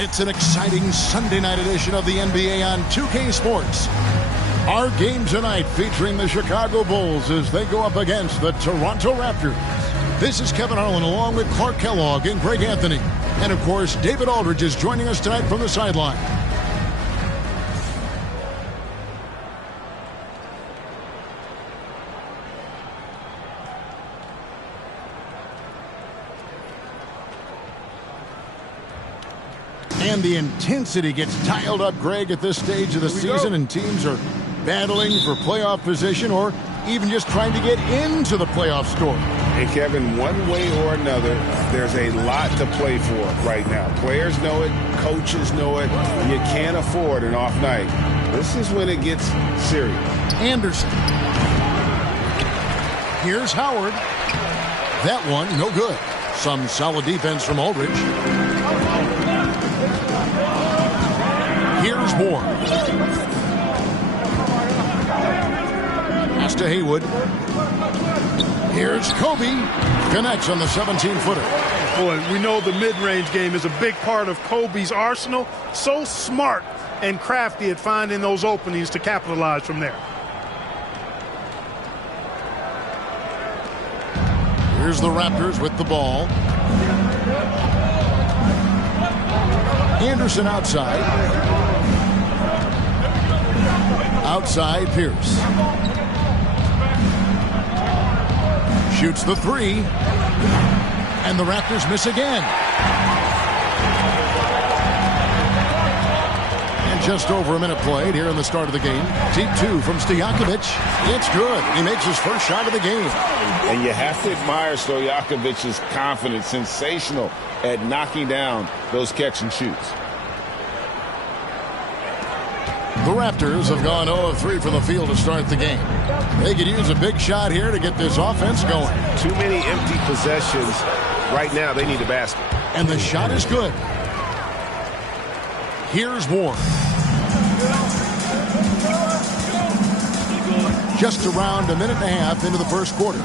It's an exciting Sunday night edition of the NBA on 2K Sports. Our game tonight featuring the Chicago Bulls as they go up against the Toronto Raptors. This is Kevin Harlan along with Clark Kellogg and Greg Anthony. And of course, David Aldridge is joining us tonight from the sideline. And the intensity gets dialed up, Greg, at this stage of the season, and teams are battling for playoff position or even just trying to get into the playoff story. And Kevin, one way or another, there's a lot to play for right now. Players know it, coaches know it, and you can't afford an off night. This is when it gets serious. Anderson. Here's Howard. That one, no good. Some solid defense from Aldridge. Here's Moore. Pass to Haywood. Here's Kobe. Connects on the 17-footer. Boy, we know the mid-range game is a big part of Kobe's arsenal. So smart and crafty at finding those openings to capitalize from there. Here's the Raptors with the ball. Anderson outside. Outside Pierce. Shoots the three. And the Raptors miss again. And just over a minute played here in the start of the game. Deep two from Stojakovic. It's good. He makes his first shot of the game. And you have to admire Stojakovic's confidence. Sensational at knocking down those catch and shoots. The Raptors have gone 0 of 3 from the field to start the game. They could use a big shot here to get this offense going. Too many empty possessions. Right now, they need a basket. And the shot is good. Here's Moore. Just around a minute and a half into the first quarter.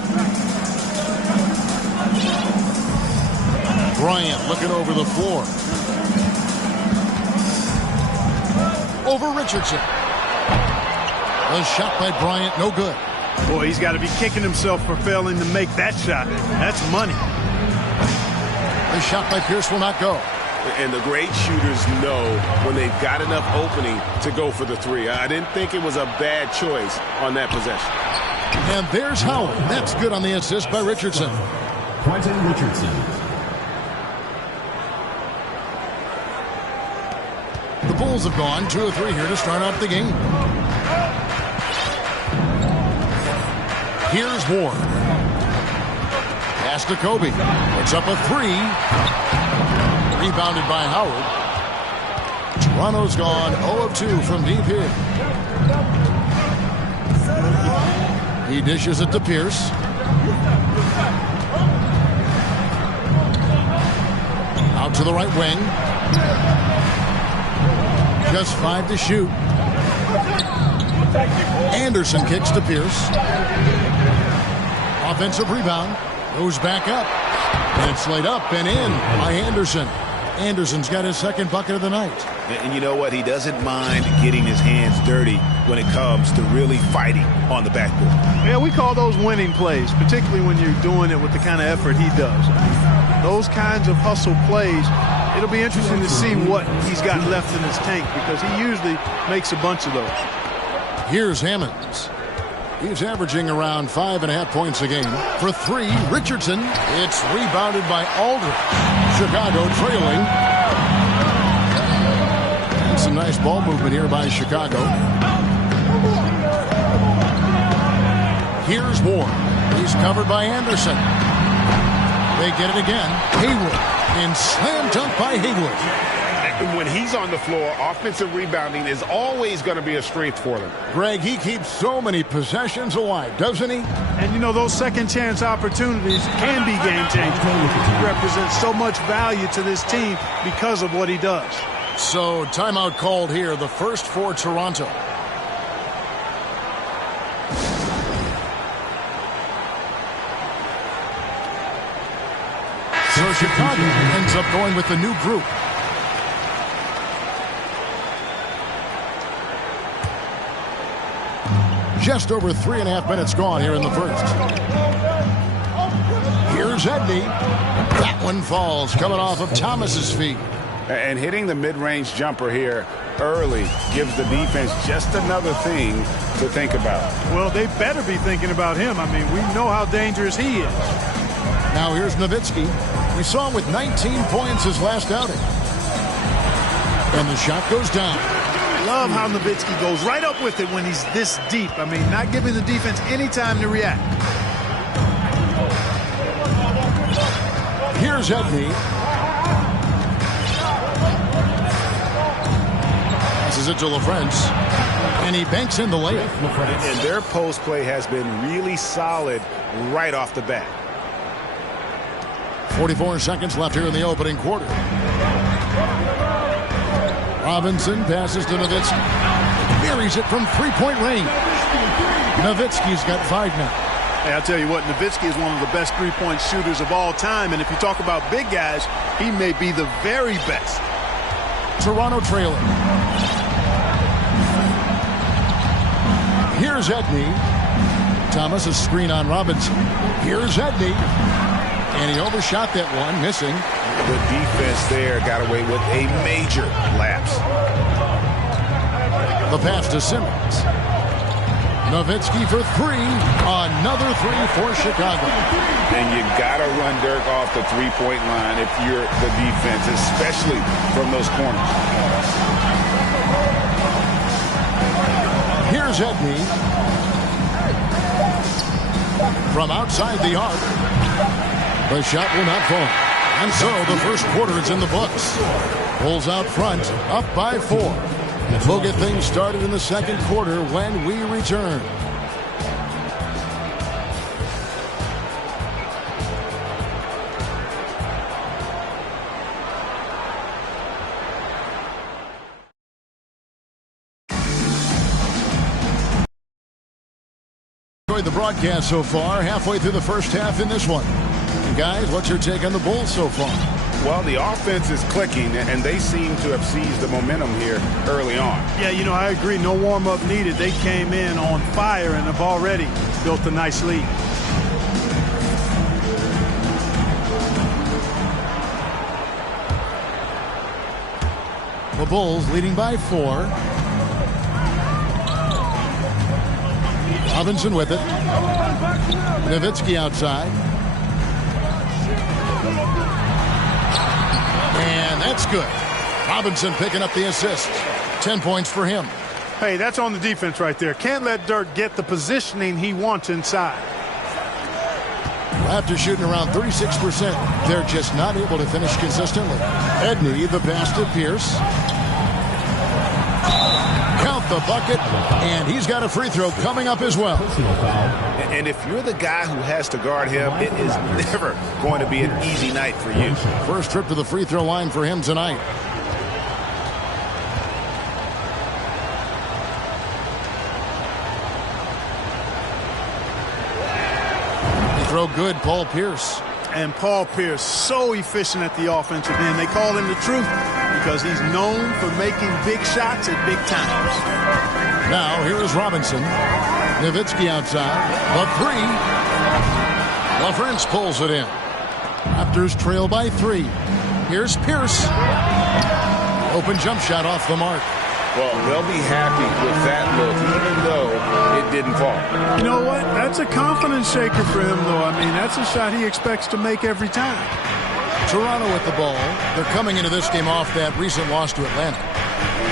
Bryant looking over the floor. Over Richardson. A shot by Bryant, no good. Boy, he's got to be kicking himself for failing to make that shot. That's money. The shot by Pierce will not go. And the great shooters know when they've got enough opening to go for the three. I didn't think it was a bad choice on that possession. And there's Howard. That's good on the assist by Richardson. Quentin Richardson. The Bulls have gone 2 of 3 here to start out the game. Here's Ward. Pass to Kobe. It's up a 3. Rebounded by Howard. Toronto's gone 0 of 2 from deep here. He dishes it to Pierce. Out to the right wing. Just 5 to shoot. Anderson kicks to Pierce. Offensive rebound. Goes back up. And it's laid up and in by Anderson. Anderson's got his second bucket of the night. And you know what? He doesn't mind getting his hands dirty when it comes to really fighting on the backboard. Yeah, we call those winning plays, particularly when you're doing it with the kind of effort he does. Those kinds of hustle plays, it'll be interesting to see what he's got left in his tank because he usually makes a bunch of those. Here's Hammonds. He's averaging around 5.5 points a game. For 3, Richardson. It's rebounded by Aldridge. Chicago trailing. And some nice ball movement here by Chicago. Here's Ward. He's covered by Anderson. They get it again. Haywood. And slam dunk by Haywood. When he's on the floor, offensive rebounding is always going to be a strength for them. Greg, he keeps so many possessions alive, doesn't he? And, you know, those second-chance opportunities can be game-changing. He represents so much value to this team because of what he does. So, timeout called here, the first for Toronto. So, Chicago ends up going with the new group. Just over 3.5 minutes gone here in the first. Here's Edney. That one falls, coming off of Thomas's feet. And hitting the mid-range jumper here early gives the defense just another thing to think about. Well, they better be thinking about him. I mean, we know how dangerous he is. Now here's Nowitzki. We saw him with 19 points his last outing. And the shot goes down. Love how Nowitzki goes right up with it when he's this deep. I mean, not giving the defense any time to react. Here's Edney. Passes it to LaFrance. And he banks in the layup. And their post play has been really solid right off the bat. 44 seconds left here in the opening quarter. Robinson passes to Nowitzki. Buries it from three-point range. Nowitzki's got 5 now. Hey, I'll tell you what, Nowitzki is one of the best three-point shooters of all time. And if you talk about big guys, he may be the very best. Toronto trailing. Here's Edney. Thomas a screen on Robinson. Here's Edney. And he overshot that one, missing. The defense there got away with a major lapse. The pass to Simmons. Nowitzki for 3. Another 3 for Chicago. And you got to run Dirk off the three-point line if you're the defense, especially from those corners. Here's Edney. From outside the arc. The shot will not fall. And so the first quarter is in the books. Bulls out front, up by 4. We'll get things started in the second quarter when we return. Enjoyed the broadcast so far, halfway through the first half in this one. Guys, what's your take on the Bulls so far? Well, the offense is clicking, and they seem to have seized the momentum here early on. Yeah, you know, I agree. No warm-up needed. They came in on fire and have already built a nice lead. The Bulls leading by 4. Robinson with it. Nowitzki outside. And that's good. Robinson picking up the assist. 10 points for him. Hey, that's on the defense right there. Can't let Dirk get the positioning he wants inside. Raptors shooting around 36%. They're just not able to finish consistently. Edney, the pass to Pierce. Count the bucket, and he's got a free throw coming up as well. And if you're the guy who has to guard him, it is never going to be an easy night for you. First trip to the free throw line for him tonight. Throw good, Paul Pierce. And Paul Pierce, so efficient at the offensive end. They call him the truth because he's known for making big shots at big times. Now, here is Robinson. Nowitzki outside. The 3. LaFrance pulls it in. Raptors trail by 3. Here's Pierce. Open jump shot off the mark. Well, they'll be happy with that look, even though it didn't fall. You know what? That's a confidence shaker for him, though. I mean, that's a shot he expects to make every time. Toronto with the ball. They're coming into this game off that recent loss to Atlanta.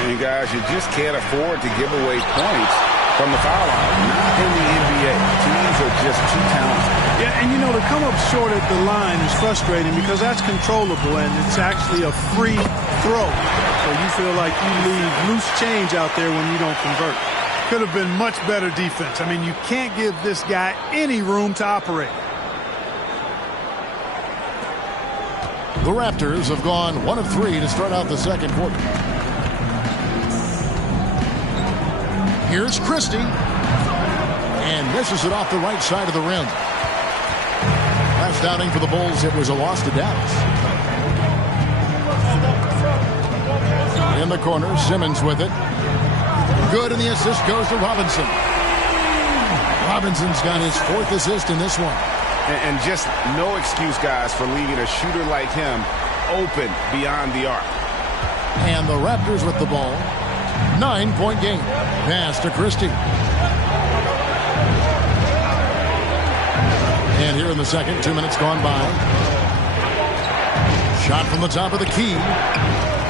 You guys, you just can't afford to give away points from the foul line. Not in the NBA. Teams are just too talented. Yeah, and you know, to come up short at the line is frustrating because that's controllable, and it's actually a free throw. So you feel like you leave loose change out there when you don't convert. Could have been much better defense. I mean, you can't give this guy any room to operate. The Raptors have gone 1 of 3 to start out the second quarter. Here's Christie. And misses it off the right side of the rim. Last outing for the Bulls, it was a loss to Dallas. In the corner, Simmons with it. Good, and the assist goes to Robinson. Robinson's got his 4th assist in this one. And just no excuse, guys, for leaving a shooter like him open beyond the arc. And the Raptors with the ball. 9-point game. Pass to Christie. And here in the second, 2 minutes gone by. Shot from the top of the key.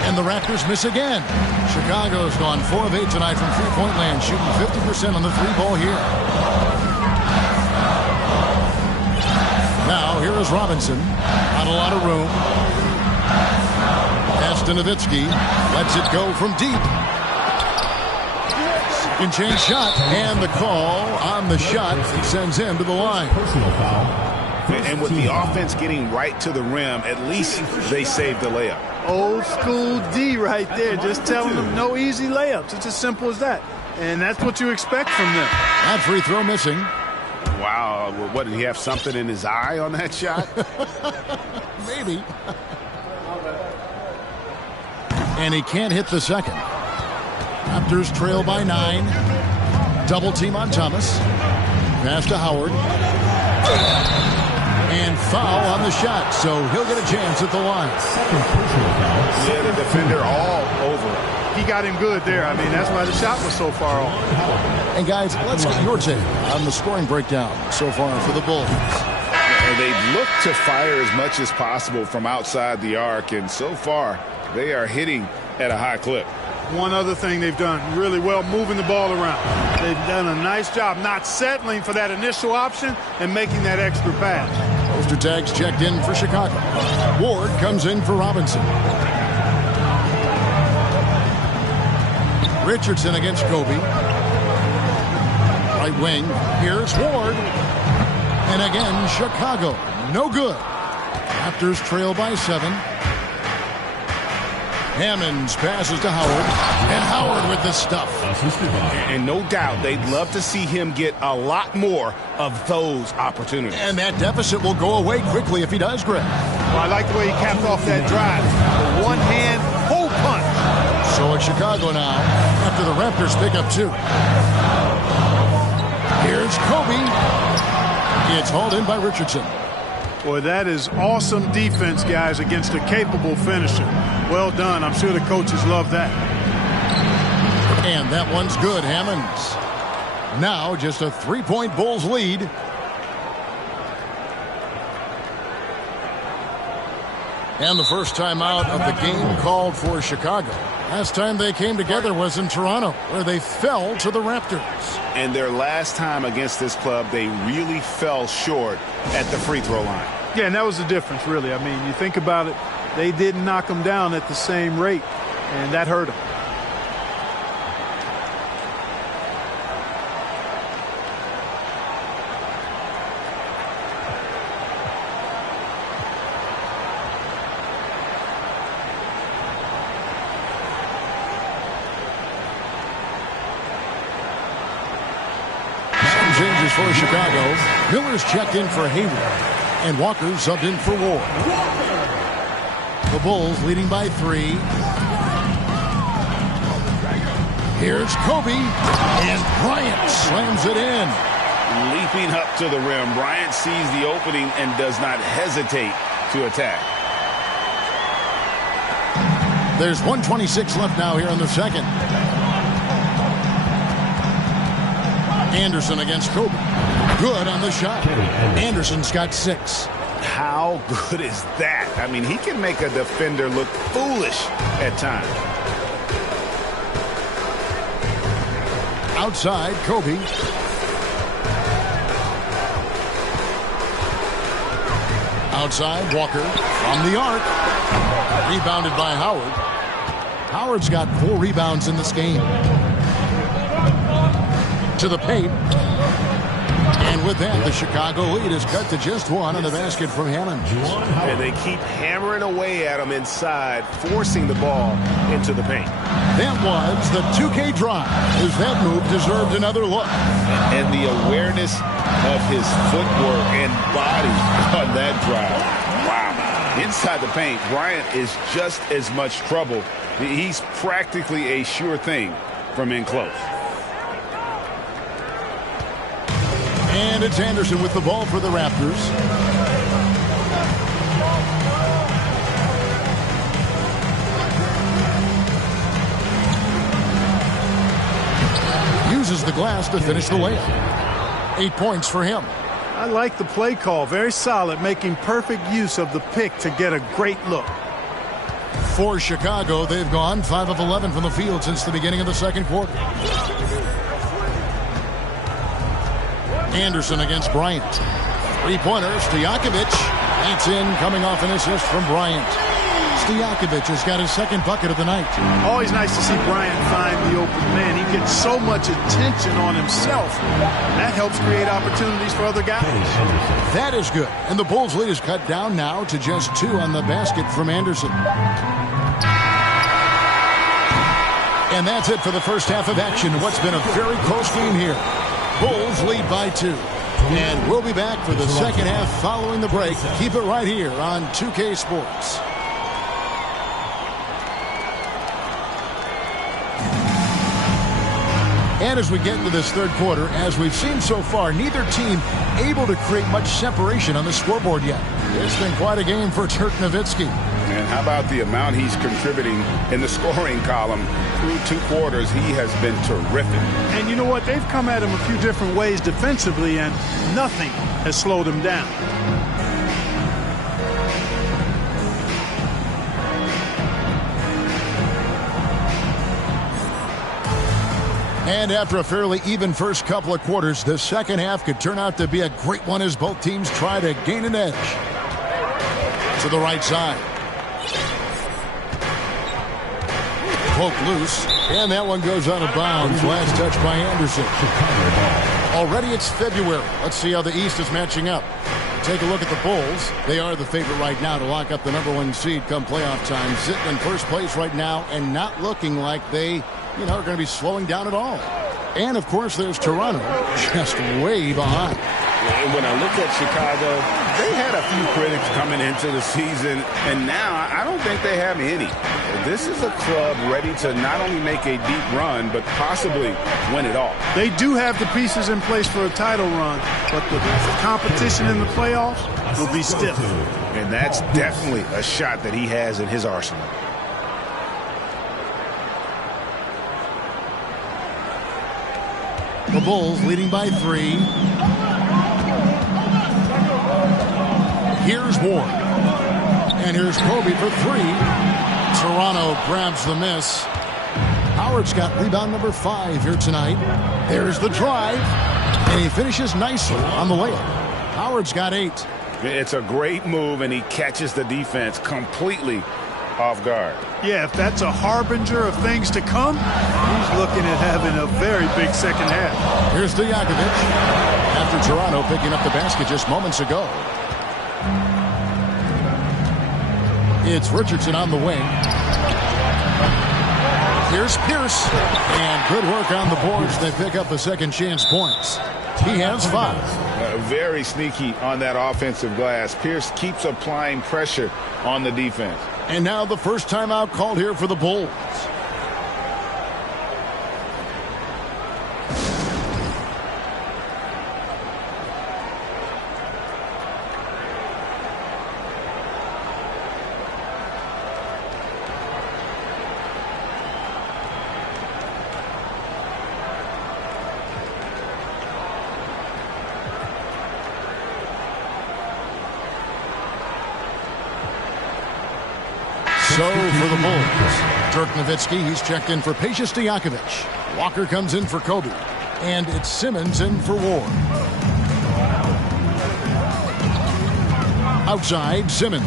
And the Raptors miss again. Chicago's gone 4 of 8 tonight from three-point land, shooting 50% on the 3-ball here. Now, here is Robinson. Not a lot of room. Pass to Nowitzki. Lets it go from deep. Second chance shot. And the call on the shot sends him to the line. Personal foul. And with the offense getting right to the rim, at least they saved the layup. Old school D right there, just telling them no easy layups. It's as simple as that. And that's what you expect from them. That free throw missing. Wow, what, did he have something in his eye on that shot? Maybe. And he can't hit the second. Raptors trail by 9. Double team on Thomas. Pass to Howard. And foul on the shot, so he'll get a chance at the line. Yeah, the defender all over. He got him good there. I mean, that's why the shot was so far off. And guys, let's get your take on the scoring breakdown so far for the Bulls. They've looked to fire as much as possible from outside the arc, and so far they are hitting at a high clip. One other thing they've done really well, moving the ball around. They've done a nice job not settling for that initial option and making that extra pass. Poster tags checked in for Chicago. Ward comes in for Robinson. Richardson against Kobe. Right wing. Here's Ward. And again, Chicago. No good. Raptors trail by 7. Hammonds passes to Howard. And Howard with the stuff. And no doubt they'd love to see him get a lot more of those opportunities. And that deficit will go away quickly if he does, Greg. Well, I like the way he capped off that drive. The one-hand hole punch. So it's Chicago now after the Raptors pick up 2. Here's Kobe. It's hauled in by Richardson. Boy, that is awesome defense, guys, against a capable finisher. Well done. I'm sure the coaches love that. And that one's good, Hammonds. Now just a 3-point Bulls lead. And the first time out of the game called for Chicago. Last time they came together was in Toronto, where they fell to the Raptors. And their last time against this club, they really fell short at the free throw line. Yeah, and that was the difference, really. I mean, you think about it, they didn't knock them down at the same rate, and that hurt them. Changes for Chicago. Miller's checked in for Hayward. And Walker subbed in for Ward. The Bulls leading by 3. Here's Kobe. And Bryant slams it in. Leaping up to the rim, Bryant sees the opening and does not hesitate to attack. There's 1:26 left now here in the second. Anderson against Kobe. Good on the shot. Anderson's got 6. How good is that? I mean, he can make a defender look foolish at times. Outside, Kobe. Outside, Walker from the arc. Rebounded by Howard. Howard's got 4 rebounds in this game. To the paint. And with that, the Chicago lead is cut to just 1 on the basket from Hammond. And they keep hammering away at him inside, forcing the ball into the paint. That was the 2K drive, as that move deserved another look. And the awareness of his footwork and body on that drive. Wow. Inside the paint, Bryant is just as much trouble. He's practically a sure thing from in close. And it's Anderson with the ball for the Raptors. Uses the glass to finish the layup. 8 points for him. I like the play call. Very solid, making perfect use of the pick to get a great look. For Chicago, they've gone 5 of 11 from the field since the beginning of the second quarter. Anderson against Bryant. 3-pointers, Stojakovic. That's in, coming off an assist from Bryant. Stojakovic has got his second bucket of the night. Always nice to see Bryant find the open man. He gets so much attention on himself. That helps create opportunities for other guys. That is good. And the Bulls' lead is cut down now to just 2 on the basket from Anderson. And that's it for the first half of action. What's been a very close game here. Bulls lead by 2. And we'll be back for the second half following the break. Keep it right here on 2K Sports. And as we get into this third quarter, as we've seen so far, neither team able to create much separation on the scoreboard yet. It's been quite a game for Dirk Nowitzki. And how about the amount he's contributing in the scoring column? Through 2 quarters, he has been terrific. And you know what? They've come at him a few different ways defensively, and nothing has slowed him down. And after a fairly even first couple of quarters, the second half could turn out to be a great one as both teams try to gain an edge. To the right side. Poke loose, and that one goes out of bounds. Last touch by Anderson. Already it's February. Let's see how the East is matching up. Take a look at the Bulls. They are the favorite right now to lock up the #1 seed come playoff time. Sitting in first place right now and not looking like they are going to be slowing down at all. And, of course, there's Toronto just way behind. And when I look at Chicago, they had a few critics coming into the season, and now I don't think they have any. This is a club ready to not only make a deep run, but possibly win it all. They do have the pieces in place for a title run, but the competition in the playoffs will be stiff. And that's definitely a shot that he has in his arsenal. The Bulls leading by 3. Here's Ward. And here's Kobe for 3. Toronto grabs the miss. Howard's got rebound number 5 here tonight. There's the drive. And he finishes nicely on the layup. Howard's got 8. It's a great move, and he catches the defense completely off guard. Yeah, if that's a harbinger of things to come, he's looking at having a very big second half. Here's Stojakovic. After Toronto picking up the basket just moments ago. It's Richardson on the wing. Here's Pierce. And good work on the boards. They pick up the second chance points. He has 5. Very sneaky on that offensive glass. Pierce keeps applying pressure on the defense. And now the first timeout called here for the Bulls. So for the Bulls, Dirk Nowitzki, he's checked in for Peja Stojakovic. Walker comes in for Kobe. And it's Simmons in for Ward. Outside, Simmons.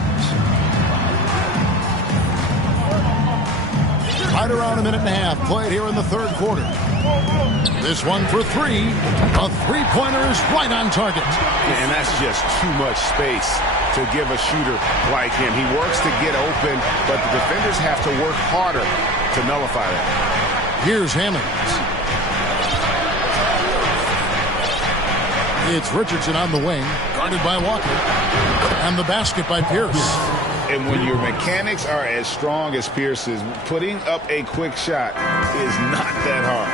Right around a minute and a half played here in the third quarter. This one for 3. A three-pointer is right on target. And that's just too much space to give a shooter like him. He works to get open, but the defenders have to work harder to nullify that. Here's Hammonds. It's Richardson on the wing, guarded by Walker. And the basket by Pierce. And when your mechanics are as strong as Pierce's, putting up a quick shot is not that hard.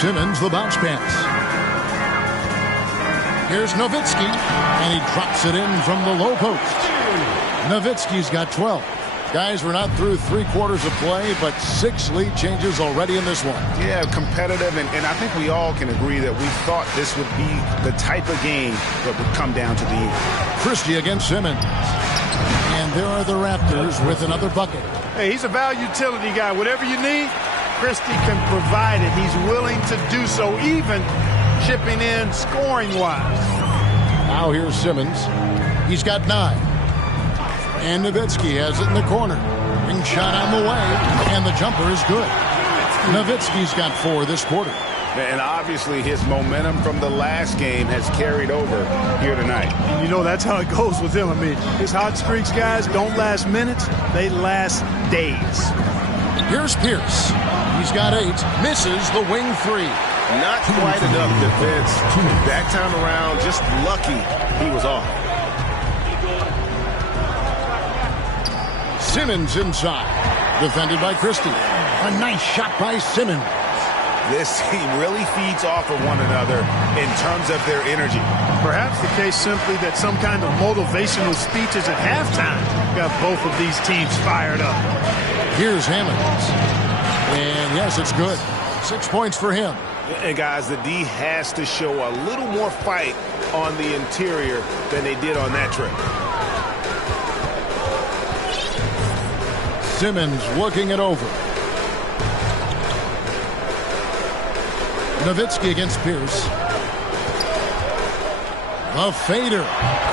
Simmons the bounce pass. Here's Nowitzki, and he drops it in from the low post. Nowitzki's got 12. Guys, we're not through 3 quarters of play, but 6 lead changes already in this one. Yeah, competitive, and I think we all can agree that we thought this would be the type of game that would come down to the end. Christie against Simmons. And there are the Raptors with another bucket. Hey, he's a value utility guy. Whatever you need, Christie can provide it. He's willing to do so, even chipping in scoring-wise. Now here's Simmons. He's got 9. And Nowitzki has it in the corner. Ring shot on the way, and the jumper is good. Nowitzki's got 4 this quarter. And obviously his momentum from the last game has carried over here tonight. And you know that's how it goes with him. I mean, his hot streaks, guys, don't last minutes. They last days. Here's Pierce. He's got 8. Misses the wing 3. Not quite enough defense. That time around, just lucky he was off. Simmons inside. Defended by Christie. A nice shot by Simmons. This team really feeds off of one another in terms of their energy. Perhaps the case simply that some kind of motivational speeches at halftime got both of these teams fired up. Here's Hammonds. And yes, it's good. 6 points for him. And guys, the D has to show a little more fight on the interior than they did on that trip. Simmons working it over. Nowitzki against Pierce. The fader.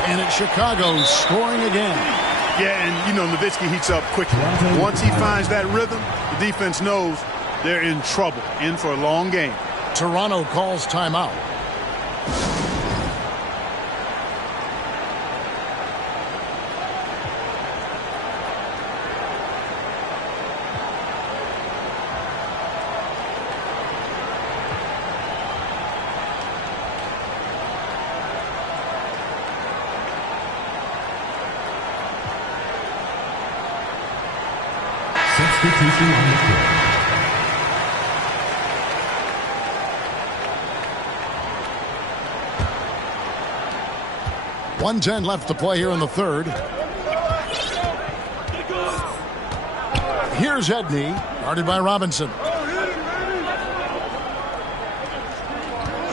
And it's Chicago scoring again. Yeah, and you know Nowitzki heats up quickly. Once he finds that rhythm, the defense knows they're in trouble, in for a long game. Toronto calls timeout. Substitution on the court. 1:10 left to play here in the third. Here's Edney, guarded by Robinson.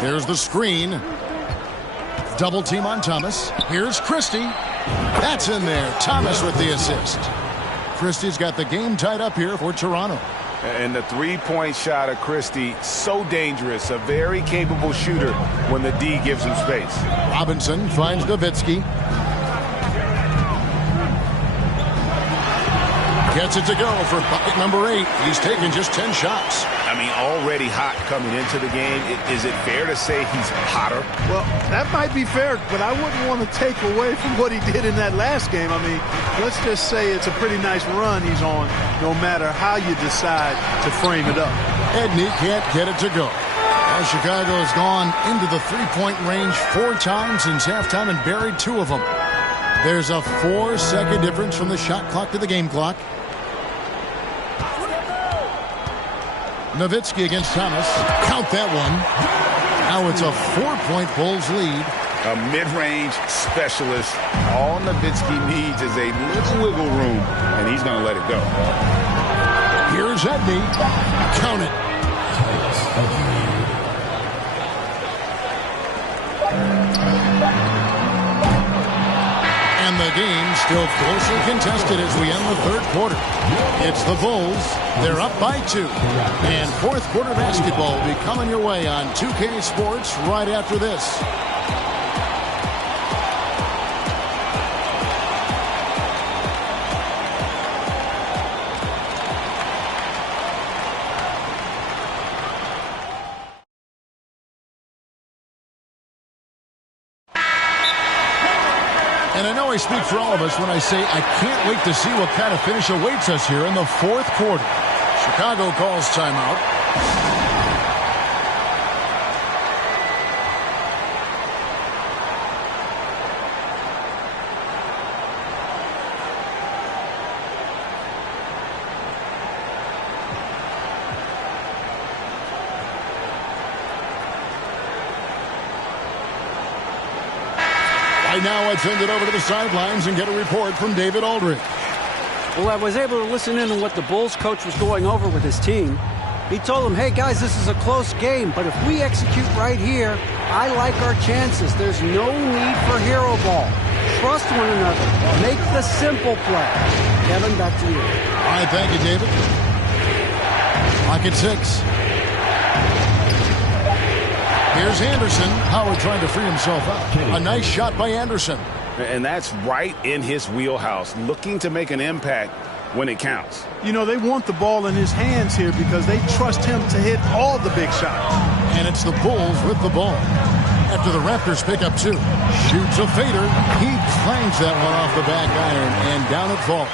Here's the screen. Double team on Thomas. Here's Christie. That's in there. Thomas with the assist. Christie's got the game tied up here for Toronto. And the three-point shot of Christie, so dangerous. A very capable shooter when the D gives him space. Robinson finds Nowitzki. Gets it to go for bucket number 8. He's taken just 10 shots. I mean, already hot coming into the game. Is it fair to say he's hotter? Well, that might be fair, but I wouldn't want to take away from what he did in that last game. I mean, let's just say it's a pretty nice run he's on, no matter how you decide to frame it up. Edney can't get it to go. Well, Chicago has gone into the three-point range 4 times since halftime and buried 2 of them. There's a 4-second difference from the shot clock to the game clock. Nowitzki against Thomas. Count that one. Now it's a 4-point Bulls lead. A mid-range specialist. All Nowitzki needs is a little wiggle room, and he's going to let it go. Here's Edney. Count it. And the game still closely contested as we end the third quarter. It's the Bulls. They're up by 2. And fourth quarter basketball will be coming your way on 2K Sports right after this. And I know I speak for all of us when I say I can't wait to see what kind of finish awaits us here in the fourth quarter. Chicago calls timeout. Right now, let's send it over to the sidelines and get a report from David Aldridge. Well, I was able to listen in on what the Bulls coach was going over with his team. He told them, hey, guys, this is a close game, but if we execute right here, I like our chances. There's no need for hero ball. Trust one another. Make the simple play. Kevin, back to you. All right, thank you, David. Clock at 6. Here's Anderson. Howard trying to free himself up. A nice shot by Anderson. And that's right in his wheelhouse, looking to make an impact when it counts. You know, they want the ball in his hands here because they trust him to hit all the big shots. And it's the Bulls with the ball. After the Raptors pick up 2. Shoots a fader. He clangs that one off the back iron, and down it falls.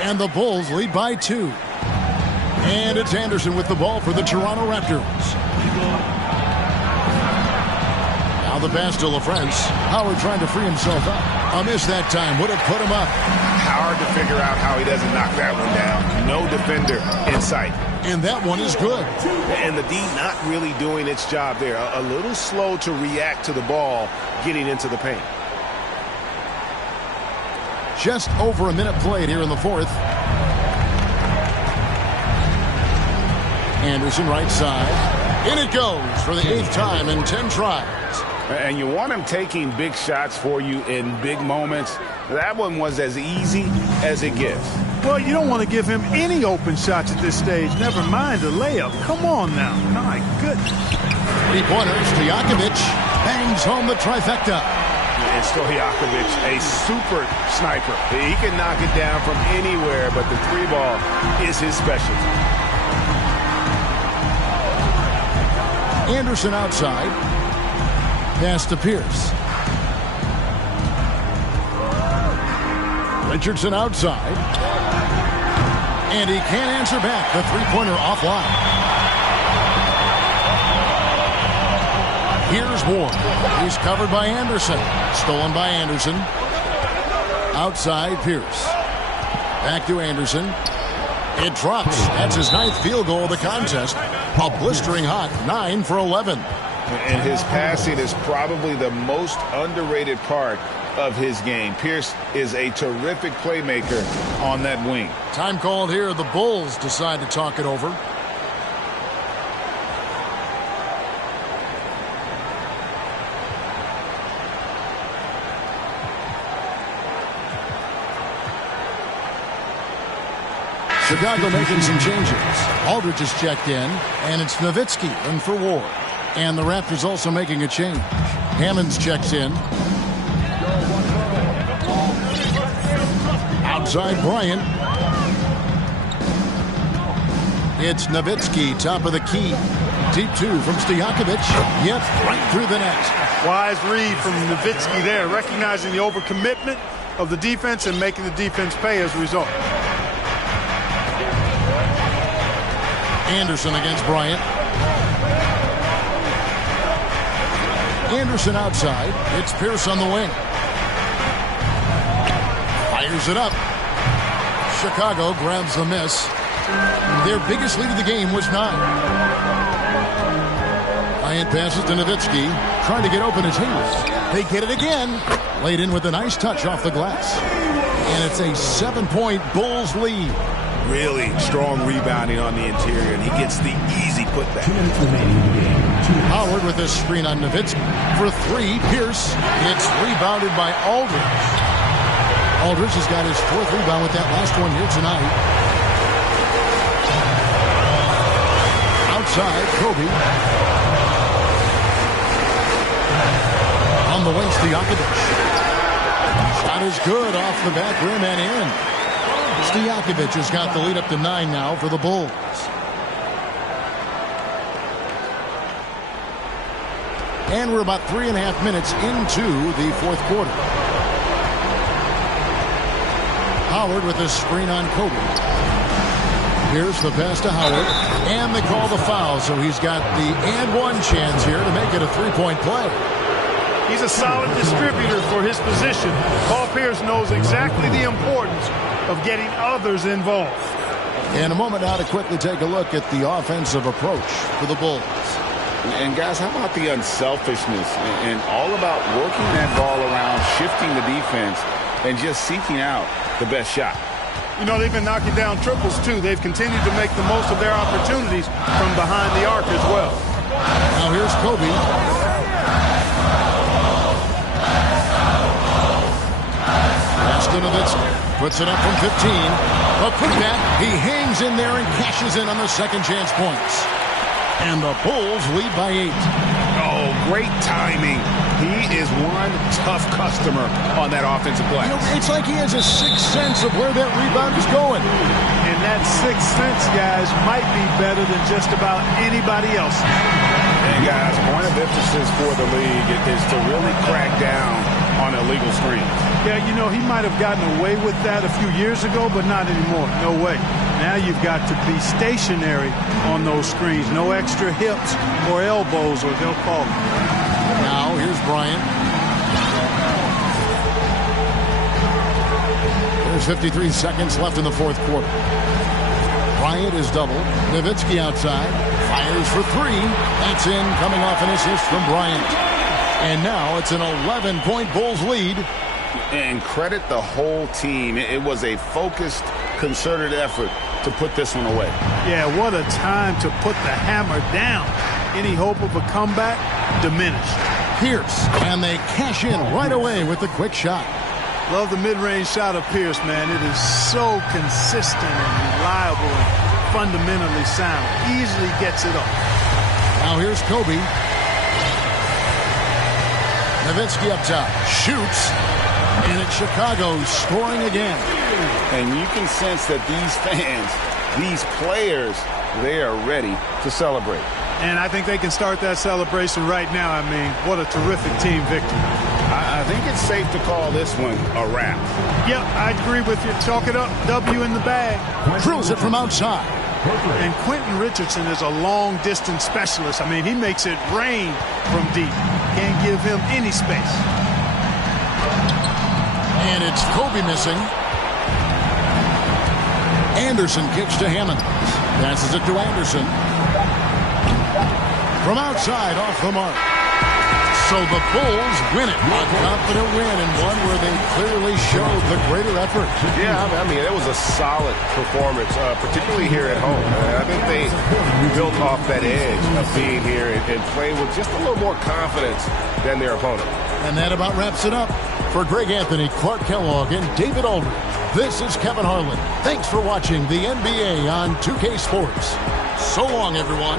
And the Bulls lead by 2. And it's Anderson with the ball for the Toronto Raptors. Now the pass to LaFrance. Howard trying to free himself up. A miss that time. Would have put him up. Hard to figure out how he doesn't knock that one down. No defender in sight. And that one is good. And the D not really doing its job there. A little slow to react to the ball getting into the paint. Just over a minute played here in the 4th. Anderson right side. In it goes for the 8th time in 10 tries. And you want him taking big shots for you in big moments. That one was as easy as it gets. Well, you don't want to give him any open shots at this stage. Never mind a layup. Come on now. My goodness. 3-pointers. Stojakovic bangs home the trifecta. And Stojakovic, a super sniper. He can knock it down from anywhere, but the 3-ball is his specialty. Anderson outside. Pass to Pierce. Richardson outside. And he can't answer back. The 3-pointer offline. Here's Ward. He's covered by Anderson. Stolen by Anderson. Outside Pierce. Back to Anderson. It drops. That's his 9th field goal of the contest. A blistering hot 9 for 11. And his passing is probably the most underrated part of his game. Pierce is a terrific playmaker on that wing. Time called here. The Bulls decide to talk it over. Chicago making some changes. Aldridge is checked in, and it's Nowitzki in for Ward. And the Raptors also making a change. Hammonds checks in. Outside Bryant. It's Nowitzki, top of the key. Deep 2 from Stojakovic. Yep, right through the net. Wise read from Nowitzki there, recognizing the overcommitment of the defense and making the defense pay as a result. Anderson against Bryant. Anderson outside. It's Pierce on the wing. Fires it up. Chicago grabs the miss. Their biggest lead of the game was 9. Bryant passes to Nowitzki. Trying to get open his heels. They get it again. Laid in with a nice touch off the glass. And it's a 7-point Bulls lead. Really strong rebounding on the interior, and he gets the easy putback. 2 minutes remaining in the game. Howard with a screen on Nowitzki. For 3, Pierce. It's rebounded by Aldridge. Aldridge has got his 4th rebound with that last one here tonight. Outside, Kobe. On the wing, Stojakovic. Shot is good off the back rim and in. Stojakovic has got the lead up to 9 now for the Bulls. And we're about 3.5 minutes into the 4th quarter. Howard with a screen on Kobe. Here's the pass to Howard. And they call the foul, so he's got the and one chance here to make it a 3-point play. He's a solid distributor for his position. Paul Pierce knows exactly the importance of getting others involved. In a moment now to quickly take a look at the offensive approach for the Bulls. And guys, how about the unselfishness and all about working that ball around, shifting the defense, and just seeking out the best shot? You know, they've been knocking down triples, too. They've continued to make the most of their opportunities from behind the arc as well. Now here's Kobe. Novitz puts it up from 15. But quick that, he hangs in there and cashes in on the second chance points. And the Bulls lead by 8. Oh, great timing. He is one tough customer on that offensive glass. You know, it's like he has a sixth sense of where that rebound is going. And that sixth sense, guys, might be better than just about anybody else. And guys, point of emphasis for the league is to really crack down on illegal screens. Yeah, you know, he might have gotten away with that a few years ago, but not anymore. No way. Now you've got to be stationary on those screens. No extra hips or elbows, or they'll call them. Now here's Bryant. There's 53 seconds left in the fourth quarter. Bryant is doubled. Nowitzki outside. Fires for 3. That's in, coming off an assist from Bryant. And now it's an 11-point Bulls lead. And credit the whole team. It was a focused, concerted effort to put this one away. Yeah, what a time to put the hammer down. Any hope of a comeback diminished. Pierce, and they cash in right away with the quick shot. Love the mid-range shot of Pierce, man. It is so consistent and reliable and fundamentally sound. Easily gets it up. Now here's Kobe. Nowitzki up top. Shoots. And it's Chicago scoring again. And you can sense that these fans, these players, they are ready to celebrate. And I think they can start that celebration right now. I mean, what a terrific team victory. I think it's safe to call this one a wrap. Yep, I agree with you. Chalk it up. W in the bag. Drills it from outside. And Quentin Richardson is a long-distance specialist. I mean, he makes it rain from deep. Can't give him any space. And it's Kobe missing. Anderson kicks to Hammond. Passes it to Anderson. From outside, off the mark. So the Bulls win it. A confident win, and one where they clearly showed the greater effort. Yeah, I mean, it was a solid performance, particularly here at home. I think they built off that edge of being here and playing with just a little more confidence than their opponent. And that about wraps it up. For Greg Anthony, Clark Kellogg, and David Aldridge, this is Kevin Harlan. Thanks for watching the NBA on 2K Sports. So long, everyone.